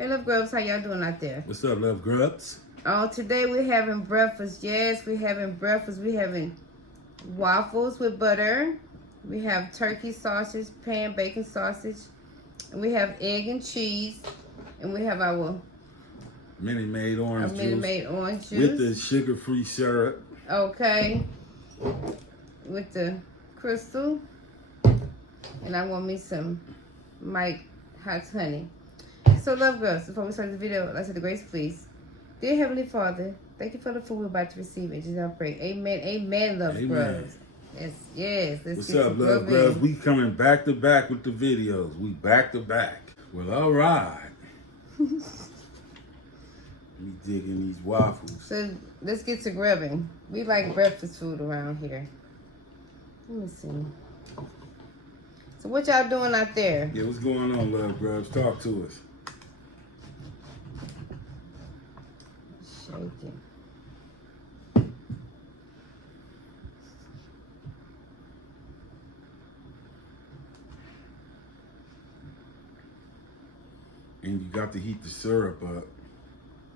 Hey, Love Grubs, how y'all doing out there? What's up, Love Grubs? Today we're having breakfast. Yes, we're having breakfast. We're having waffles with butter. We have turkey sausage, pan bacon sausage. And we have egg and cheese. And we have our Minute Maid orange Minute juice. Maid orange juice. With the sugar-free syrup. Okay. With the crystal. And I want me some Mike Hot Honey. So, Love Girls, before we start the video, let's say the grace, please. Dear Heavenly Father, thank you for the food we're about to receive. In Jesus' name I pray. Amen. Amen, Love Grubs. Yes, yes. Let's What's get up, Love Grubs? We coming back to back with the videos. We back to back. Well, all right. We digging these waffles. So, let's get to grubbing. We like breakfast food around here. Let me see. So, what y'all doing out there? Yeah, what's going on, Love Grubs? Talk to us. Shaking. And you got to heat the syrup up.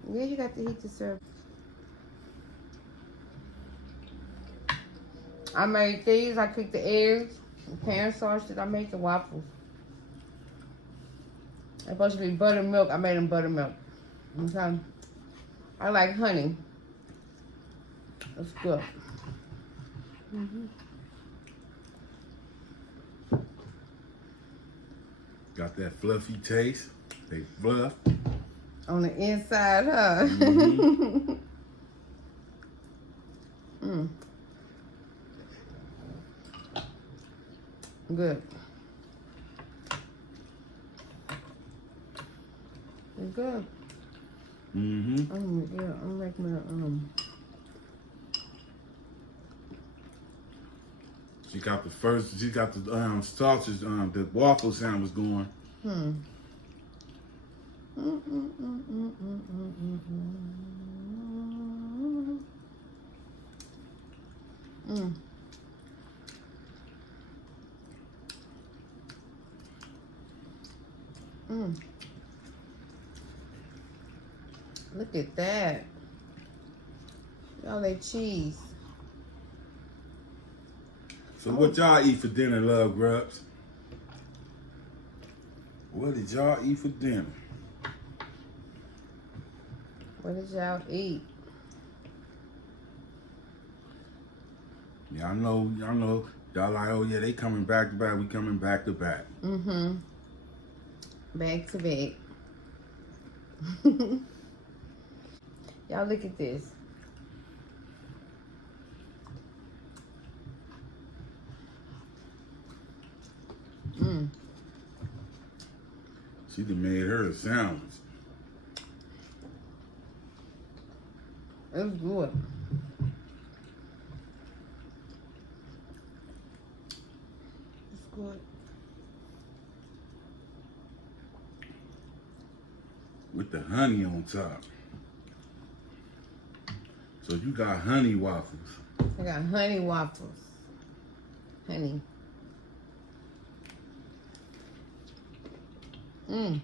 Yeah, you got to heat the syrup. I made these. I cooked the eggs, the pan sausage. I made the waffles. They're supposed to be buttermilk. I made them buttermilk. Okay. I like honey. That's good. Got that fluffy taste. They fluff. On the inside, huh? Good. It's good. Yeah, I'm making She got the sausage, the waffle sandwich going. Look at that. All that cheese. So what y'all eat for dinner, Love Grubs? What did y'all eat for dinner? What did y'all eat? Yeah, I know, y'all like, oh yeah, they coming back to back, we coming back to back. Back to back. Y'all look at this. She done made her a sandwich. It's good. It's good. With the honey on top. So you got honey waffles. I got honey waffles. Honey. Good.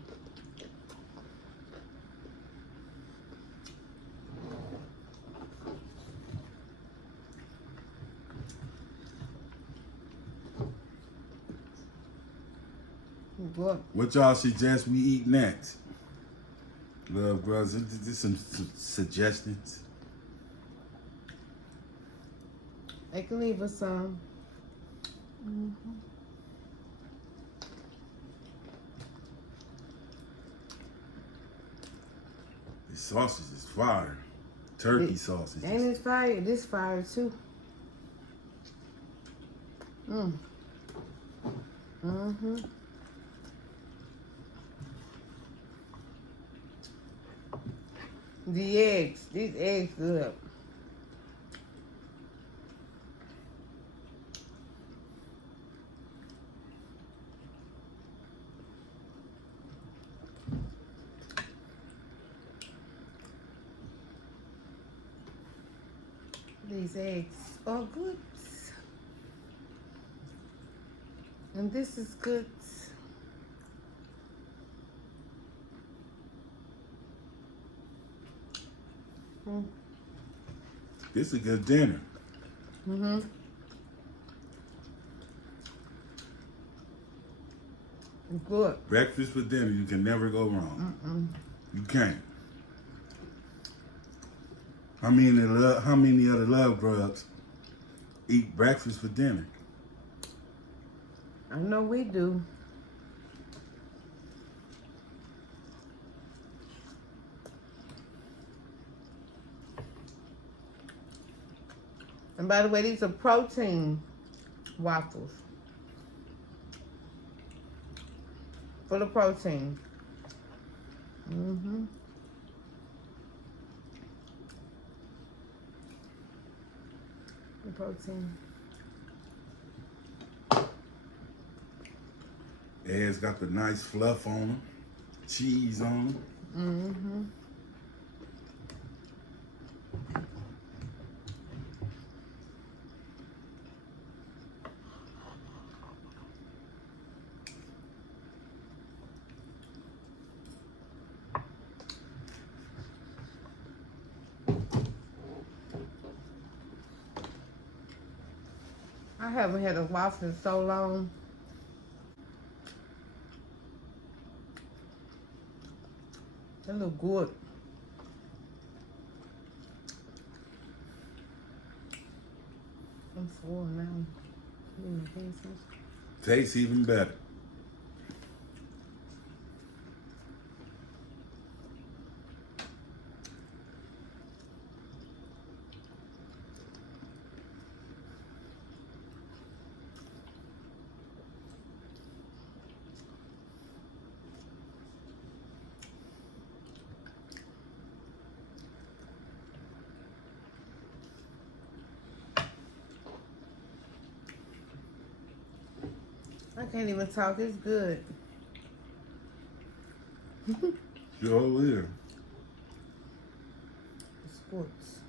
What y'all suggest we eat next? Love Brothers, just some suggestions. They can leave us some. The sausage is fire. Turkey sausage. And it's fire. This fire too. The eggs. These eggs good. These eggs are good. And this is good. Mm. This is a good dinner. Mm-hmm. Good. Breakfast for dinner, you can never go wrong. You can't. How many other love grubs eat breakfast for dinner? I know we do. And by the way, these are protein waffles. Full of protein. Mm-hmm. The protein. Eggs got the nice fluff on them, cheese on them. Mm-hmm. I haven't had a waffle in so long. They look good. I'm full now. Tastes even better. I can't even talk. It's good. Sure is. Sports.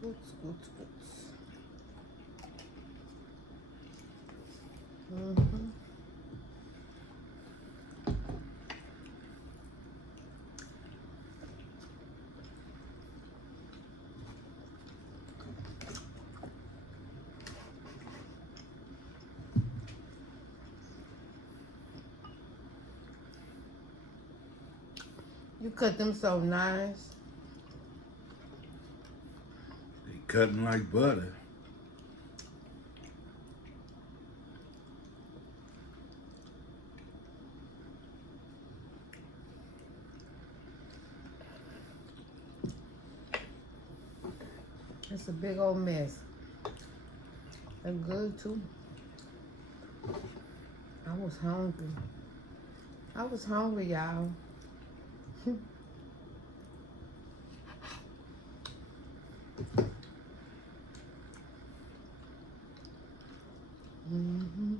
Sports. Mm-hmm. You cut them so nice. They cutting like butter. It's a big old mess. They're good too. I was hungry, y'all. Mm-hmm.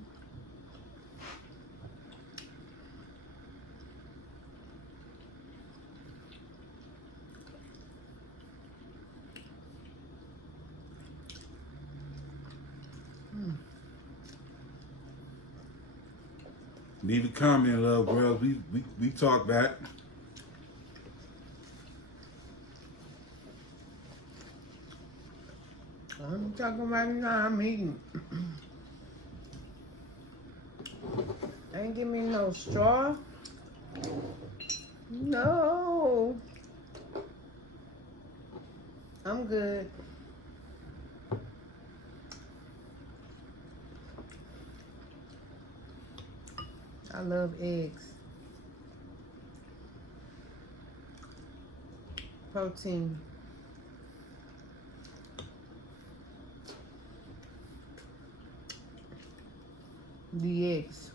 Leave a comment, love girls. We talk back. I'm talking about now. I'm eating. Ain't give me no straw. No. I'm good. I love eggs. Protein. The eggs.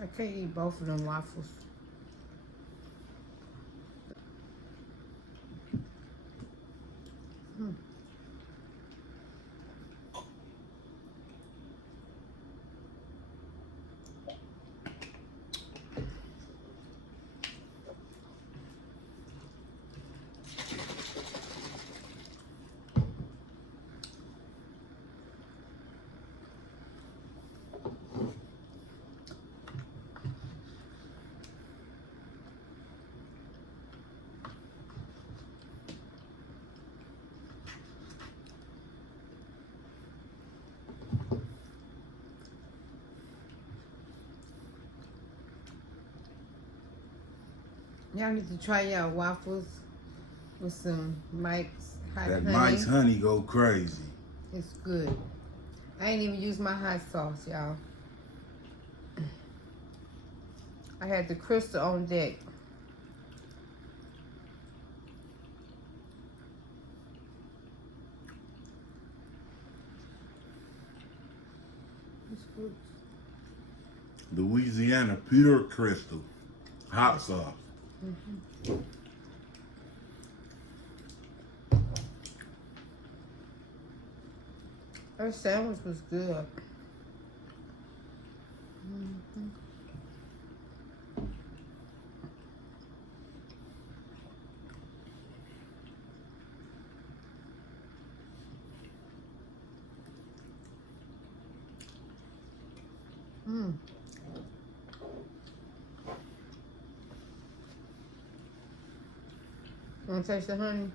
I can't eat both of them waffles. Y'all need to try y'all waffles with some Mike's hot That honey. Mike's honey go crazy. It's good. I ain't even used my hot sauce, y'all. I had the crystal on deck. It's good. Louisiana pure crystal hot sauce. Her sandwich was good. Want to taste the honey?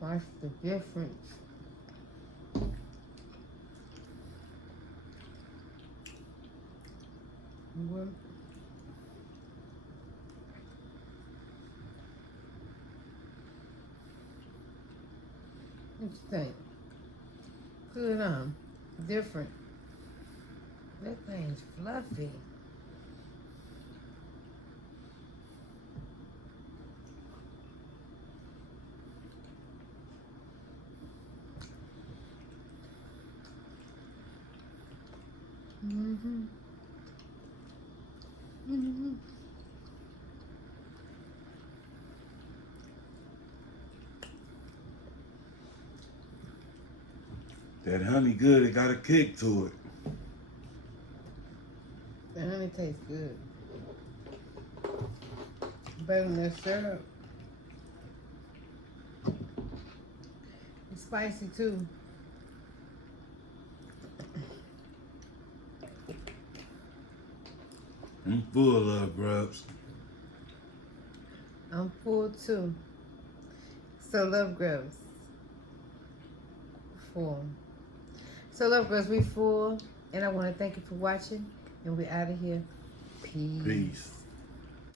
Watch the difference. What? What you think? Good, different. That thing's fluffy. That honey good, it got a kick to it. The honey tastes good. Better than that syrup. It's spicy too. I'm full of grubs. I'm full too. So love grubs. Full. So love grubs, we full. And I want to thank you for watching. And we're out of here. Peace. Peace.